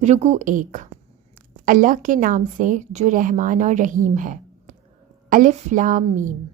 رکوع 1۔ اللہ کے نام سے جو رحمان اور رحیم ہے۔ الف لام میم،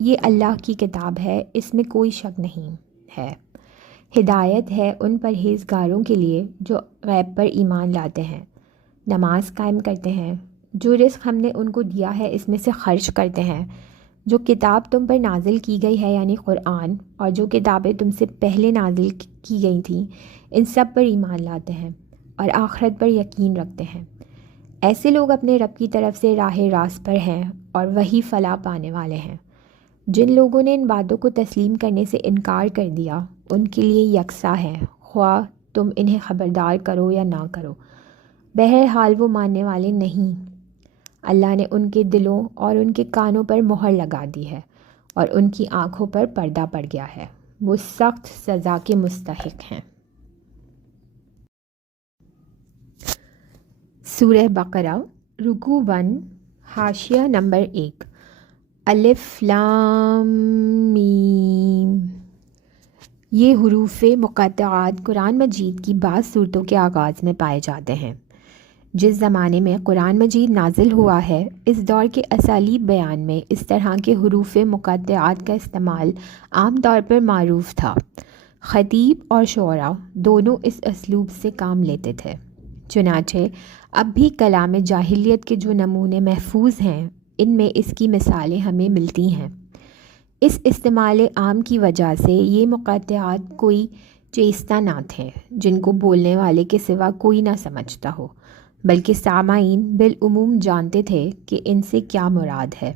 یہ اللہ کی کتاب ہے، اس میں کوئی شک نہیں ہے۔ ہدایت ہے ان پرہیزگاروں کے لیے جو غیب پر ایمان لاتے ہیں، نماز قائم کرتے ہیں، جو رزق ہم نے ان کو دیا ہے اس میں سے خرچ کرتے ہیں، جو کتاب تم پر نازل کی گئی ہے یعنی قرآن، اور جو کتابیں تم سے پہلے نازل کی گئی تھیں ان سب پر ایمان لاتے ہیں اور آخرت پر یقین رکھتے ہیں۔ ایسے لوگ اپنے رب کی طرف سے راہ راست پر ہیں اور وہی فلاح پانے والے ہیں۔ جن لوگوں نے ان باتوں کو تسلیم کرنے سے انکار کر دیا ان کے لیے یکساں ہے، خواہ تم انہیں خبردار کرو یا نہ کرو، بہرحال وہ ماننے والے نہیں۔ اللہ نے ان کے دلوں اور ان کے کانوں پر مہر لگا دی ہے اور ان کی آنکھوں پر پردہ پڑ گیا ہے، وہ سخت سزا کے مستحق ہیں۔ سورہ بقرہ رکوع 1، حاشیہ نمبر 1۔ الف لام میم، یہ حروف مقطعات قرآن مجید کی بعض صورتوں کے آغاز میں پائے جاتے ہیں۔ جس زمانے میں قرآن مجید نازل ہوا ہے اس دور کے اسالیب بیان میں اس طرح کے حروف مقطعات کا استعمال عام طور پر معروف تھا۔ خطیب اور شعراء دونوں اس اسلوب سے کام لیتے تھے۔ چنانچہ اب بھی کلام جاہلیت کے جو نمونے محفوظ ہیں ان میں اس کی مثالیں ہمیں ملتی ہیں۔ اس استعمال عام کی وجہ سے یہ مقطعات کوئی چیستہ نہ تھے جن کو بولنے والے کے سوا کوئی نہ سمجھتا ہو، بلکہ سامعین بالعموم جانتے تھے کہ ان سے کیا مراد ہے۔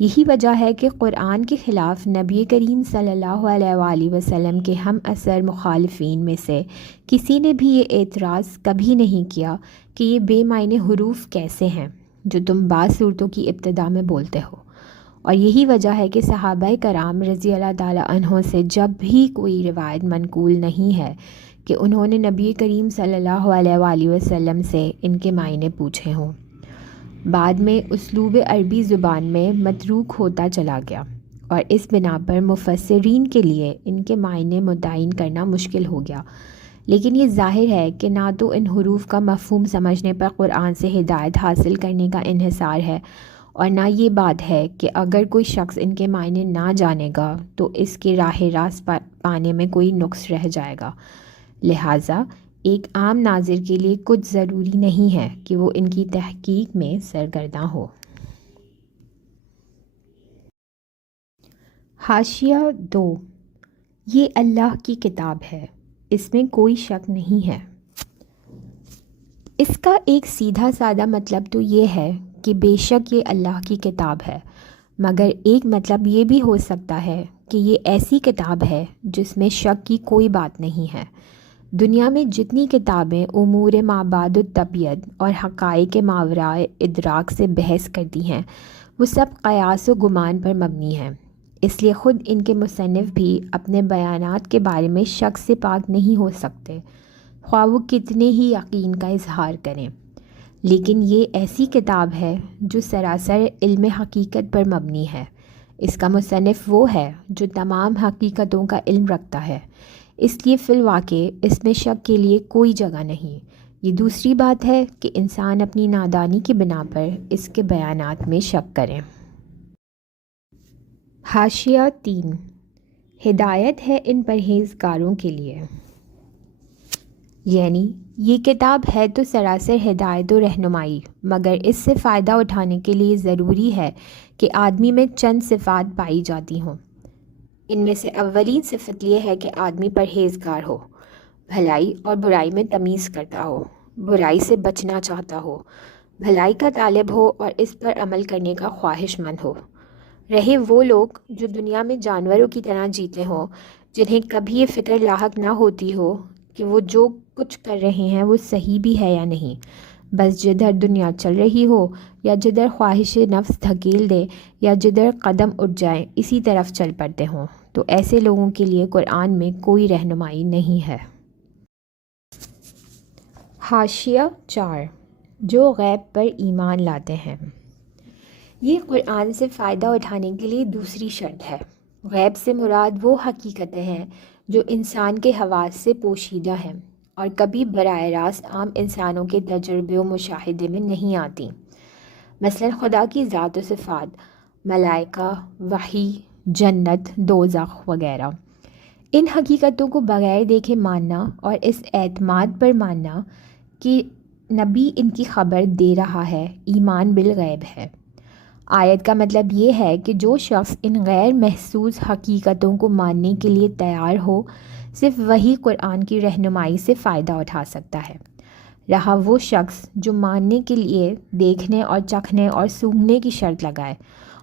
یہی وجہ ہے کہ قرآن کے خلاف نبی کریم صلی اللہ علیہ وآلہ وسلم کے ہم اثر مخالفین میں سے کسی نے بھی یہ اعتراض کبھی نہیں کیا کہ یہ بے معنی حروف کیسے ہیں جو تم بعض صورتوں کی ابتدا میں بولتے ہو، اور یہی وجہ ہے کہ صحابہ کرام رضی اللہ تعالیٰ عنہ سے جب بھی کوئی روایت منقول نہیں ہے کہ انہوں نے نبی کریم صلی اللہ علیہ وآلہ وسلم سے ان کے معنی پوچھے ہوں۔ بعد میں اسلوب عربی زبان میں متروک ہوتا چلا گیا اور اس بنا پر مفسرین کے لیے ان کے معنی متعین کرنا مشکل ہو گیا، لیکن یہ ظاہر ہے کہ نہ تو ان حروف کا مفہوم سمجھنے پر قرآن سے ہدایت حاصل کرنے کا انحصار ہے اور نہ یہ بات ہے کہ اگر کوئی شخص ان کے معنی نہ جانے گا تو اس کے راہ راست پانے میں کوئی نقص رہ جائے گا۔ لہٰذا ایک عام ناظر کے لیے کچھ ضروری نہیں ہے کہ وہ ان کی تحقیق میں سرگرداں ہو۔ حاشیہ 2، یہ اللہ کی کتاب ہے، اس میں کوئی شک نہیں ہے۔ اس کا ایک سیدھا سادہ مطلب تو یہ ہے کہ بے شک یہ اللہ کی کتاب ہے، مگر ایک مطلب یہ بھی ہو سکتا ہے کہ یہ ایسی کتاب ہے جس میں شک کی کوئی بات نہیں ہے۔ دنیا میں جتنی کتابیں امور مابعد الطبیعت اور حقائق ماورائے ادراک سے بحث کرتی ہیں وہ سب قیاس و گمان پر مبنی ہیں، اس لیے خود ان کے مصنف بھی اپنے بیانات کے بارے میں شک سے پاک نہیں ہو سکتے، خواہ وہ کتنے ہی یقین کا اظہار کریں۔ لیکن یہ ایسی کتاب ہے جو سراسر علم حقیقت پر مبنی ہے۔ اس کا مصنف وہ ہے جو تمام حقیقتوں کا علم رکھتا ہے، اس لیے فی الواقع اس میں شک کے لیے کوئی جگہ نہیں۔ یہ دوسری بات ہے کہ انسان اپنی نادانی کی بنا پر اس کے بیانات میں شک کریں۔ حاشیہ 3، ہدایت ہے ان پرہیزگاروں کے لیے، یعنی یہ کتاب ہے تو سراسر ہدایت و رہنمائی، مگر اس سے فائدہ اٹھانے کے لیے ضروری ہے کہ آدمی میں چند صفات پائی جاتی ہوں۔ ان میں سے اولین صفت یہ ہے کہ آدمی پرہیزگار ہو، بھلائی اور برائی میں تمیز کرتا ہو، برائی سے بچنا چاہتا ہو، بھلائی کا طالب ہو اور اس پر عمل کرنے کا خواہش مند ہو۔ رہے وہ لوگ جو دنیا میں جانوروں کی طرح جیتے ہوں، جنہیں کبھی یہ فکر لاحق نہ ہوتی ہو کہ وہ جو کچھ کر رہے ہیں وہ صحیح بھی ہے یا نہیں، بس جدھر دنیا چل رہی ہو یا جدھر خواہش نفس دھکیل دے یا جدھر قدم اٹھ جائیں اسی طرف چل پڑتے ہوں، تو ایسے لوگوں کے لیے قرآن میں کوئی رہنمائی نہیں ہے۔ حاشیہ 4، جو غیب پر ایمان لاتے ہیں، یہ قرآن سے فائدہ اٹھانے کے لیے دوسری شرط ہے۔ غیب سے مراد وہ حقیقتیں ہیں جو انسان کے حواس سے پوشیدہ ہیں اور کبھی براہ راست عام انسانوں کے تجربے و مشاہدے میں نہیں آتی، مثلا خدا کی ذات و صفات، ملائکہ، وحی، جنت، دوزخ وغیرہ۔ ان حقیقتوں کو بغیر دیکھے ماننا اور اس اعتماد پر ماننا کہ نبی ان کی خبر دے رہا ہے، ایمان بالغیب ہے۔ آیت کا مطلب یہ ہے کہ جو شخص ان غیر محسوس حقیقتوں کو ماننے کے لیے تیار ہو، صرف وہی قرآن کی رہنمائی سے فائدہ اٹھا سکتا ہے۔ رہا وہ شخص جو ماننے کے لیے دیکھنے اور چکھنے اور سونگھنے کی شرط لگائے،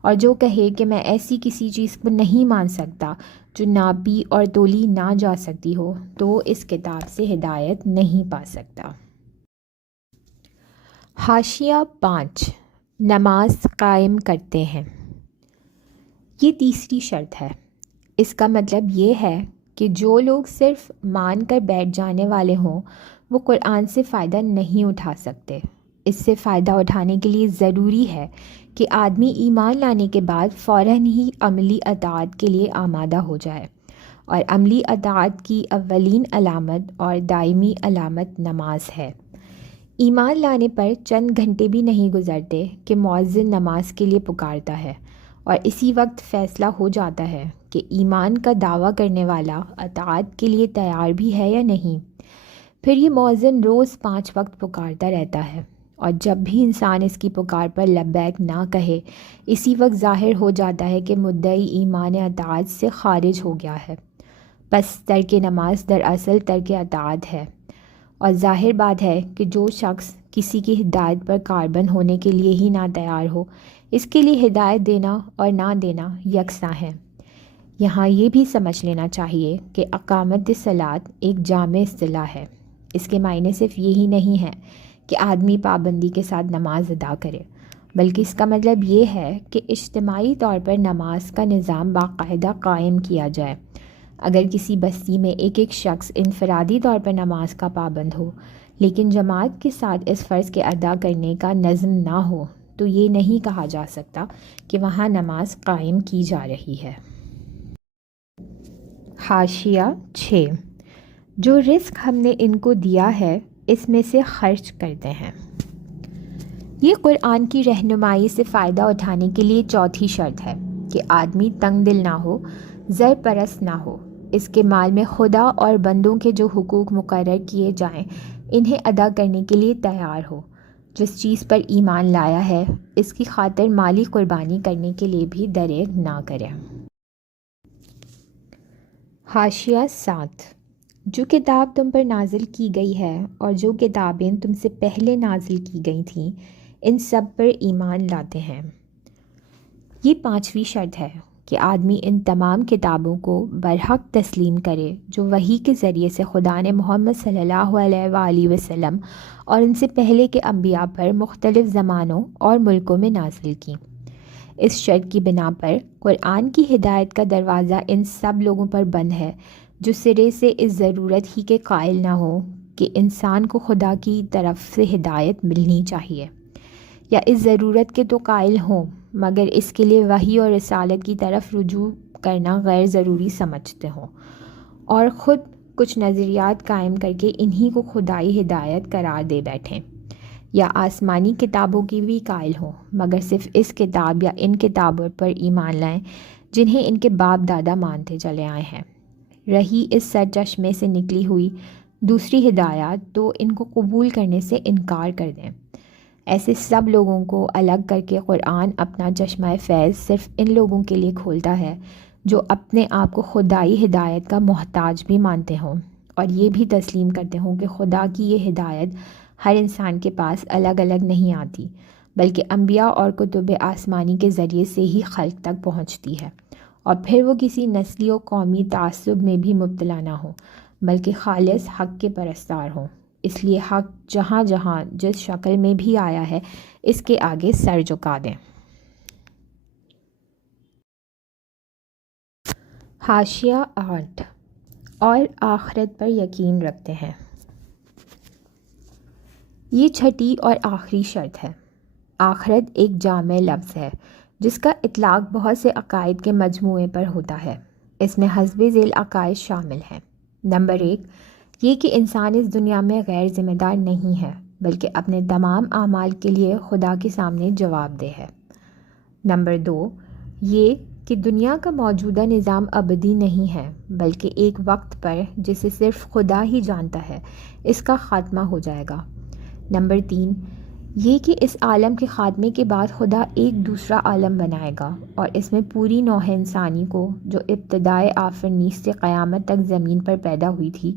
اور جو کہے کہ میں ایسی کسی چیز کو نہیں مان سکتا جو ناپی اور تولی نہ جا سکتی ہو، تو اس کتاب سے ہدایت نہیں پا سکتا۔ حاشیہ 5 نماز قائم کرتے ہیں۔ یہ تیسری شرط ہے۔ اس کا مطلب یہ ہے کہ جو لوگ صرف مان کر بیٹھ جانے والے ہوں، وہ قرآن سے فائدہ نہیں اٹھا سکتے۔ اس سے فائدہ اٹھانے کے لیے ضروری ہے کہ آدمی ایمان لانے کے بعد فوراً ہی عملی اطاعت کے لیے آمادہ ہو جائے، اور عملی اطاعت کی اولین علامت اور دائمی علامت نماز ہے۔ ایمان لانے پر چند گھنٹے بھی نہیں گزرتے کہ مؤذن نماز کے لیے پکارتا ہے، اور اسی وقت فیصلہ ہو جاتا ہے کہ ایمان کا دعویٰ کرنے والا اطاعت کے لیے تیار بھی ہے یا نہیں۔ پھر یہ مؤذن روز 5 وقت پکارتا رہتا ہے، اور جب بھی انسان اس کی پکار پر لبیک نہ کہے، اسی وقت ظاہر ہو جاتا ہے کہ مدعی ایمان اطاعت سے خارج ہو گیا ہے۔ بس ترک نماز دراصل ترک اطاعت ہے، اور ظاہر بات ہے کہ جو شخص کسی کی ہدایت پر کاربن ہونے کے لیے ہی نہ تیار ہو، اس کے لیے ہدایت دینا اور نہ دینا یکساں ہے۔ یہاں یہ بھی سمجھ لینا چاہیے کہ اقامت الصلاۃ ایک جامع اصطلاح ہے۔ اس کے معنی صرف یہی نہیں ہے کہ آدمی پابندی کے ساتھ نماز ادا کرے، بلکہ اس کا مطلب یہ ہے کہ اجتماعی طور پر نماز کا نظام باقاعدہ قائم کیا جائے۔ اگر کسی بستی میں ایک شخص انفرادی طور پر نماز کا پابند ہو، لیکن جماعت کے ساتھ اس فرض کے ادا کرنے کا نظم نہ ہو، تو یہ نہیں کہا جا سکتا کہ وہاں نماز قائم کی جا رہی ہے۔ حاشیہ 6 جو رزق ہم نے ان کو دیا ہے، اس میں سے خرچ کرتے ہیں۔ یہ قرآن کی رہنمائی سے فائدہ اٹھانے کے لیے چوتھی شرط ہے کہ آدمی تنگ دل نہ ہو، زر پرست نہ ہو، اس کے مال میں خدا اور بندوں کے جو حقوق مقرر کیے جائیں انہیں ادا کرنے کے لیے تیار ہو۔ جس چیز پر ایمان لایا ہے، اس کی خاطر مالی قربانی کرنے کے لیے بھی دریغ نہ کرے۔ حاشیہ 7 جو کتاب تم پر نازل کی گئی ہے اور جو کتابیں تم سے پہلے نازل کی گئی تھیں، ان سب پر ایمان لاتے ہیں۔ یہ 5ویں شرط ہے کہ آدمی ان تمام کتابوں کو برحق تسلیم کرے جو وحی کے ذریعے سے خدا نے محمد صلی اللہ علیہ وآلہ وسلم اور ان سے پہلے کے انبیاء پر مختلف زمانوں اور ملکوں میں نازل کی۔ اس شرط کی بنا پر قرآن کی ہدایت کا دروازہ ان سب لوگوں پر بند ہے جو سرے سے اس ضرورت ہی کے قائل نہ ہوں کہ انسان کو خدا کی طرف سے ہدایت ملنی چاہیے، یا اس ضرورت کے تو قائل ہوں مگر اس کے لیے وحی اور رسالت کی طرف رجوع کرنا غیر ضروری سمجھتے ہوں، اور خود کچھ نظریات قائم کر کے انہی کو خدائی ہدایت قرار دے بیٹھیں، یا آسمانی کتابوں کی بھی قائل ہوں مگر صرف اس کتاب یا ان کتابوں پر ایمان لائیں جنہیں ان کے باپ دادا مانتے چلے آئے ہیں۔ رہی اس سرچشمے سے نکلی ہوئی دوسری ہدایات تو ان کو قبول کرنے سے انکار کر دیں۔ ایسے سب لوگوں کو الگ کر کے قرآن اپنا چشمہ فیض صرف ان لوگوں کے لیے کھولتا ہے جو اپنے آپ کو خدائی ہدایت کا محتاج بھی مانتے ہوں، اور یہ بھی تسلیم کرتے ہوں کہ خدا کی یہ ہدایت ہر انسان کے پاس الگ الگ نہیں آتی، بلکہ انبیاء اور کتب آسمانی کے ذریعے سے ہی خلق تک پہنچتی ہے، اور پھر وہ کسی نسلی و قومی تعصب میں بھی مبتلا نہ ہوں بلکہ خالص حق کے پرستار ہوں۔ اس لیے حق جہاں جہاں جس شکل میں بھی آیا ہے، اس کے آگے سر جھکا دیں۔ حاشیہ 8 اور آخرت پر یقین رکھتے ہیں۔ یہ چھٹی اور آخری شرط ہے۔ آخرت ایک جامع لفظ ہے جس کا اطلاق بہت سے عقائد کے مجموعے پر ہوتا ہے۔ اس میں حسب ذیل عقائد شامل ہیں۔ نمبر 1، یہ کہ انسان اس دنیا میں غیر ذمہ دار نہیں ہے بلکہ اپنے تمام اعمال کے لیے خدا کے سامنے جواب دہ ہے۔ نمبر 2، یہ کہ دنیا کا موجودہ نظام ابدی نہیں ہے بلکہ ایک وقت پر جسے صرف خدا ہی جانتا ہے اس کا خاتمہ ہو جائے گا۔ نمبر 3، یہ کہ اس عالم کے خاتمے کے بعد خدا ایک دوسرا عالم بنائے گا اور اس میں پوری نوع انسانی کو جو ابتدائے آفرینش سے قیامت تک زمین پر پیدا ہوئی تھی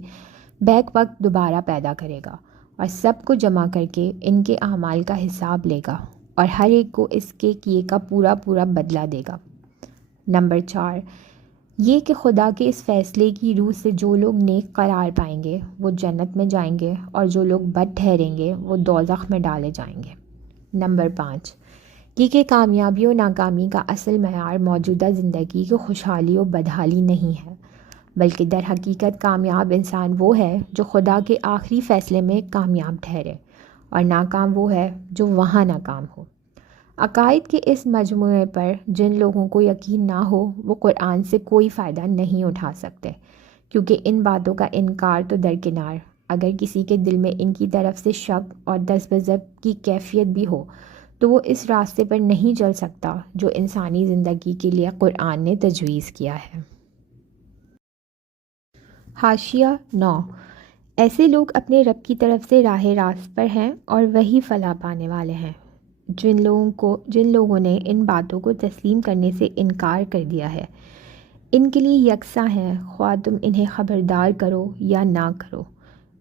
بیک وقت دوبارہ پیدا کرے گا اور سب کو جمع کر کے ان کے اعمال کا حساب لے گا اور ہر ایک کو اس کے کیے کا پورا بدلہ دے گا۔ نمبر 4، یہ کہ خدا کے اس فیصلے کی روح سے جو لوگ نیک قرار پائیں گے وہ جنت میں جائیں گے اور جو لوگ بد ٹھہریں گے وہ دوزخ میں ڈالے جائیں گے۔ نمبر 5، یہ کہ کامیابی و ناکامی کا اصل معیار موجودہ زندگی کی خوشحالی و بدحالی نہیں ہے بلکہ در حقیقت کامیاب انسان وہ ہے جو خدا کے آخری فیصلے میں کامیاب ٹھہرے اور ناکام وہ ہے جو وہاں ناکام ہو۔ عقائد کے اس مجموعے پر جن لوگوں کو یقین نہ ہو وہ قرآن سے کوئی فائدہ نہیں اٹھا سکتے، کیونکہ ان باتوں کا انکار تو درکنار، اگر کسی کے دل میں ان کی طرف سے شک اور دست بضبط کی کیفیت بھی ہو تو وہ اس راستے پر نہیں چل سکتا جو انسانی زندگی کے لیے قرآن نے تجویز کیا ہے۔ حاشیہ 9، ایسے لوگ اپنے رب کی طرف سے راہ راست پر ہیں اور وہی فلاح پانے والے ہیں جن لوگوں نے ان باتوں کو تسلیم کرنے سے انکار کر دیا ہے۔ ان کے لیے یکساں ہے خواہ تم انہیں خبردار کرو یا نہ کرو،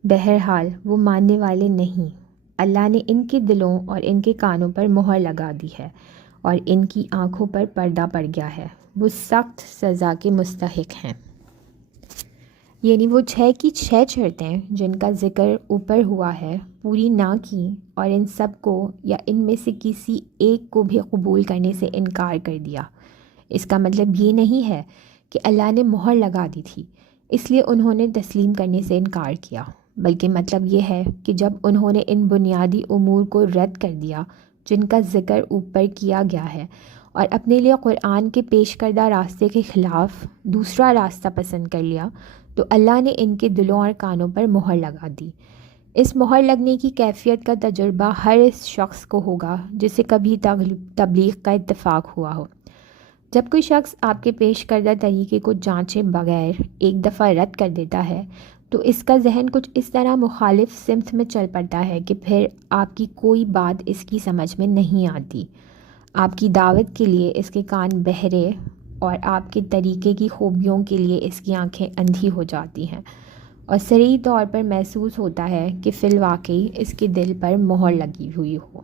بہرحال وہ ماننے والے نہیں۔ اللہ نے ان کے دلوں اور ان کے کانوں پر مہر لگا دی ہے اور ان کی آنکھوں پر پردہ پڑ گیا ہے، وہ سخت سزا کے مستحق ہیں۔ یعنی وہ 6 کی 6 شرطیں جن کا ذکر اوپر ہوا ہے پوری نہ کی اور ان سب کو یا ان میں سے کسی ایک کو بھی قبول کرنے سے انکار کر دیا۔ اس کا مطلب یہ نہیں ہے کہ اللہ نے مہر لگا دی تھی اس لیے انہوں نے تسلیم کرنے سے انکار کیا، بلکہ مطلب یہ ہے کہ جب انہوں نے ان بنیادی امور کو رد کر دیا جن کا ذکر اوپر کیا گیا ہے اور اپنے لیے قرآن کے پیش کردہ راستے کے خلاف دوسرا راستہ پسند کر لیا تو اللہ نے ان کے دلوں اور کانوں پر مہر لگا دی۔ اس مہر لگنے کی کیفیت کا تجربہ ہر اس شخص کو ہوگا جسے کبھی تبلیغ کا اتفاق ہوا ہو۔ جب کوئی شخص آپ کے پیش کردہ طریقے کو جانچے بغیر ایک دفعہ رد کر دیتا ہے تو اس کا ذہن کچھ اس طرح مخالف سمت میں چل پڑتا ہے کہ پھر آپ کی کوئی بات اس کی سمجھ میں نہیں آتی، آپ کی دعوت کے لیے اس کے کان بہرے اور آپ کے طریقے کی خوبیوں کے لیے اس کی آنکھیں اندھی ہو جاتی ہیں اور صریح طور پر محسوس ہوتا ہے کہ فی الواقع اس کے دل پر مہر لگی ہوئی ہو۔